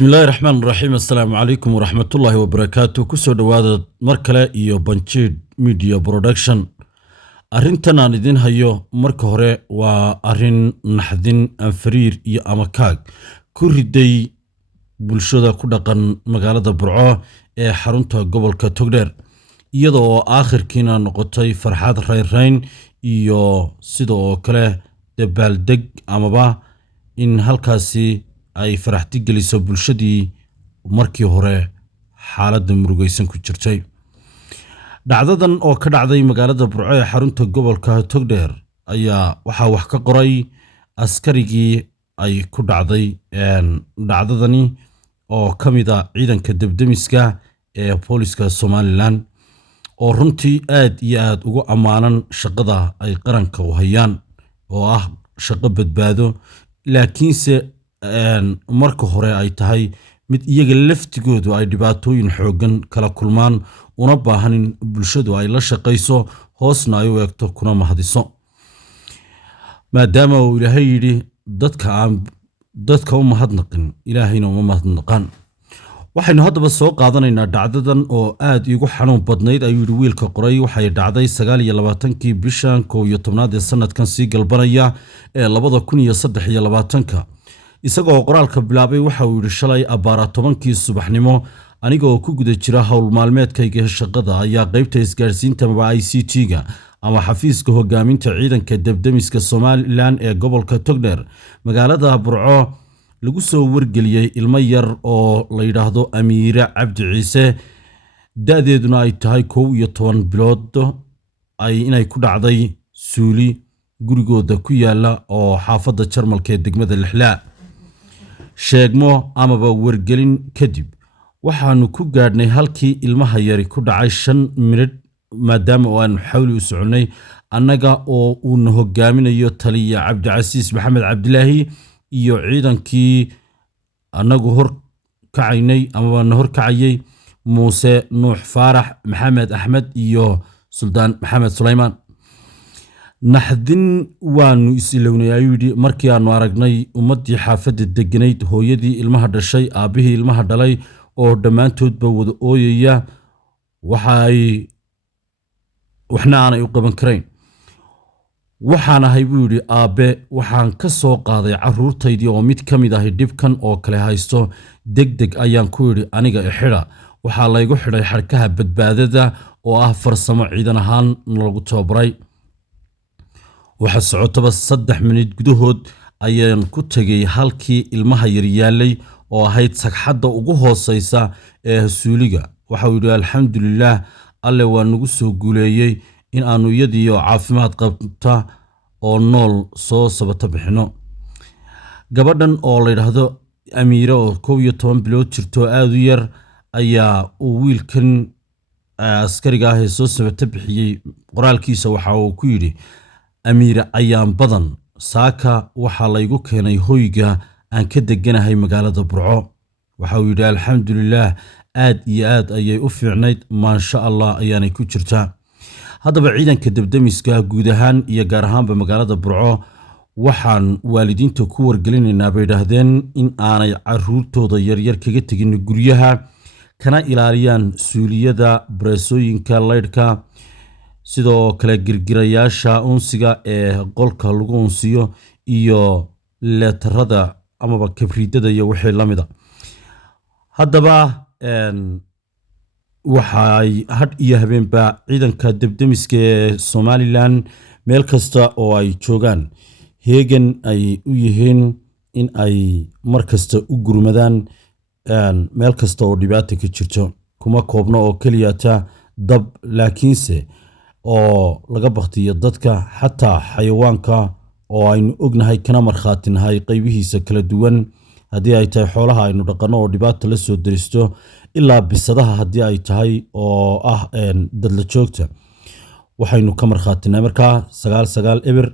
بسم الله الرحمن الرحيم السلام عليكم ورحمة الله وبركاته كسو دوادا مركلة إيو بانشيد ميديا برودكشن أرنتنا ندين هايو مركة هوري وأرن نحدين أنفرير إيو أماكاك كوري دي بلشودا كوداقان مغالة برعو إيه حارونتا قبل كتوغدير إيادو آخر كينا نقطي فرحاد رين إيو سيدو كله دبال دق أمابا إن هالكاسي ay faraxti geliso bulshadii markii hore xaaladda murugaysan ku jirtay dhacdadan oo ka dhacday magaalada Burco ee xarunta gobolka Togdheer ayaa waxa wax ka qoray askarigii ay ku dhacday dhacdadani oo kamid ah ciidanka debdemiska ee booliska Somaliland oo runtii aad iyo aad ugu amaanan shaqada ay qaranka u hayaan oo ah shaqo badbaado laakiinse marka hore ay tahay mid iyaga laftigoodu ay dhibaatooyin xoogan kala kulmaan una baahan in bulshadu ay la shaqayso hoosna ay u eegto kuna mahadiso maadaama uu Ilaahay yiri dadka u mahadnaqin Ilaahayna uma mahadnaqan waxaynu haddaba soo qaadanaynaa dhacdadan oo aad iigu xanuun badnayd ayuu yiri wiilka qoray waxay dhacday 29kii bishan 11aad ee sanadkan sii galbanaya ee 2023 isagoo qoraalka bilaabay waxa uu yiri shalay abaara 10kii subaxnimo anigoo ku guda jira hawl maalmeedkayga shaqada ayaa qaybta isgaarsiinta ICT-ga ama xafiiska hogaaminta ciidanka debdemiska Somaliland ee gobolka Togdheer magaalada Burco lagu soo wargeliyay ilmo yar oo la yiraahdo Amiira Cabdi Ciise da'deeduna ay tahay 11 bilood ay inay ku dhacday suuli gurigooda ku yaala oo xaafadda Jarmalka ee degmada Lixlaa sheegmo amaba wargelin kadib waxaanu ku gaadhnay halkii ilmaha yari ku dhacay 5 minute maadaama aan xawli u soconay annaga oo uu hogaaminayo taliya Cabdicasiis Maxamed Cabdilaahi iyo ciidankii annagu hor kacaynay ama hor kacayay Muuse Nuux Faarax Maxamed Axmed iyo Suldaan Maxamed Suleymaan naxdin waanu isilownay ayuu yiri markii aanu aragnay ummadii xaafadda deganayd hooyadii ilmaha dhashay aabihii ilmaha dhalay oo dhamaantoodba wada ooyaya waxna aanay u qaban karayn waxaan ahay buu yiri aabe waxaan ka soo qaaday caruurtaydii oo mid kamid ah dhibkan oo kale haysto degdeg ayaan ku yiri aniga xidha waxa la igu xidhay xarkaha badbaadada oo ah farsamo ciidan ahaan lagu tababaray waxa socotaba 3 minute gudahood ayaan ku tagay halkii ilmaha yar yaalay oo ahayd sagxadda ugu hooseysa ee suuliga waxa uu yiri alxamdulillah alle waa nagu soo guuleeyay in aanu iyadiyo caafimaad qabta oo nool soo sabata bixino gabadhan oo la yiraahdo Amiira oo 11 bilood jirto aad u yar ayaa uu wiilkan askariga ah soo sabata bixiyay qoraalkiisa waxa uu ku yiri Amiira ayaan badan saaka waxa la igu keenay hoyga aan ka deganahay magaalada Burco waxa uu yiri alxamdulillah aad iyo aad ayay u fiicnayd ma sha Allah ayaanay ku jirtaa haddaba ciidanka debdemiska guud ahaan iyo gaar ahaanba magaalada Burco waxaan waalidiinta ku wargelinaynaa bay yiraahdeen in aanay caruurtooda yaryar kaga tagin guryaha kana ilaaliyaan suuliyada breesooyinka leydhka sidoo kale girgirayaasha unsiga ee qolka lagu unsiyo iyo leetarada amaba kabriidada iyo wixii lamida haddaba waxay had iyo habeenba ciidanka debdemiska ee Somaliland meel kasta oo ay joogaan heegan ay u yihiin in ay markasta u gurmadaan meel kasta oo dhibaato ka jirto kuma koobno oo kaliya dab laakiinse oo laga baqtiyo dadka xataa xayawaanka oo aynu ognahay kana marxaatinahay qaybihiisa kala duwan hadii ay tahay xoolaha aynu dhaqano oo dhibaato la soo daristo ilaa bisadaha hadii ay tahay oo ah dad la joogta waxaynu ka marxaatinaa markaa 99 eber